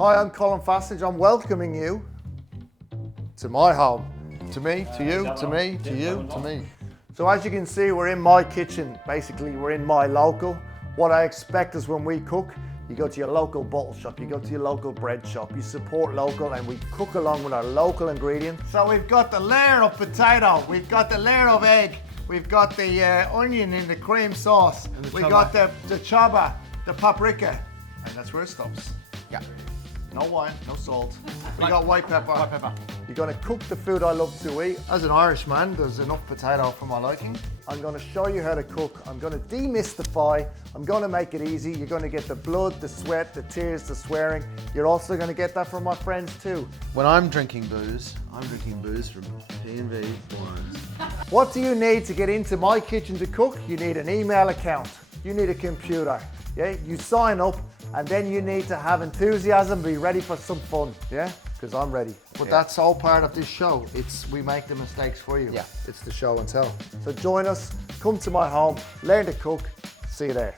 Hi, I'm Colin Fassnidge. I'm welcoming you to my home. To me, to you, to me, to you, to me. So as you can see, we're in my kitchen. Basically, we're in my local. What I expect is when we cook, you go to your local bottle shop, you go to your local bread shop, you support local, and we cook along with our local ingredients. So we've got the layer of potato, we've got the layer of egg, we've got the onion in the cream sauce, we've got the chaba, the paprika, and that's where it stops. Yeah. No wine, no salt. We got white pepper. White pepper. You're gonna cook the food I love to eat. As an Irishman, there's enough potato for my liking. I'm gonna show you how to cook. I'm gonna demystify. I'm gonna make it easy. You're gonna get the blood, the sweat, the tears, the swearing. You're also gonna get that from my friends too. When I'm drinking booze from P&V Wines. What do you need to get into my kitchen to cook? You need an email account. You need a computer. Yeah, you sign up. And then you need to have enthusiasm, be ready for some fun, yeah? Because I'm ready. But that's all part of this show. We make the mistakes for you. Yeah. It's the show and tell. So join us, come to my home, learn to cook. See you there.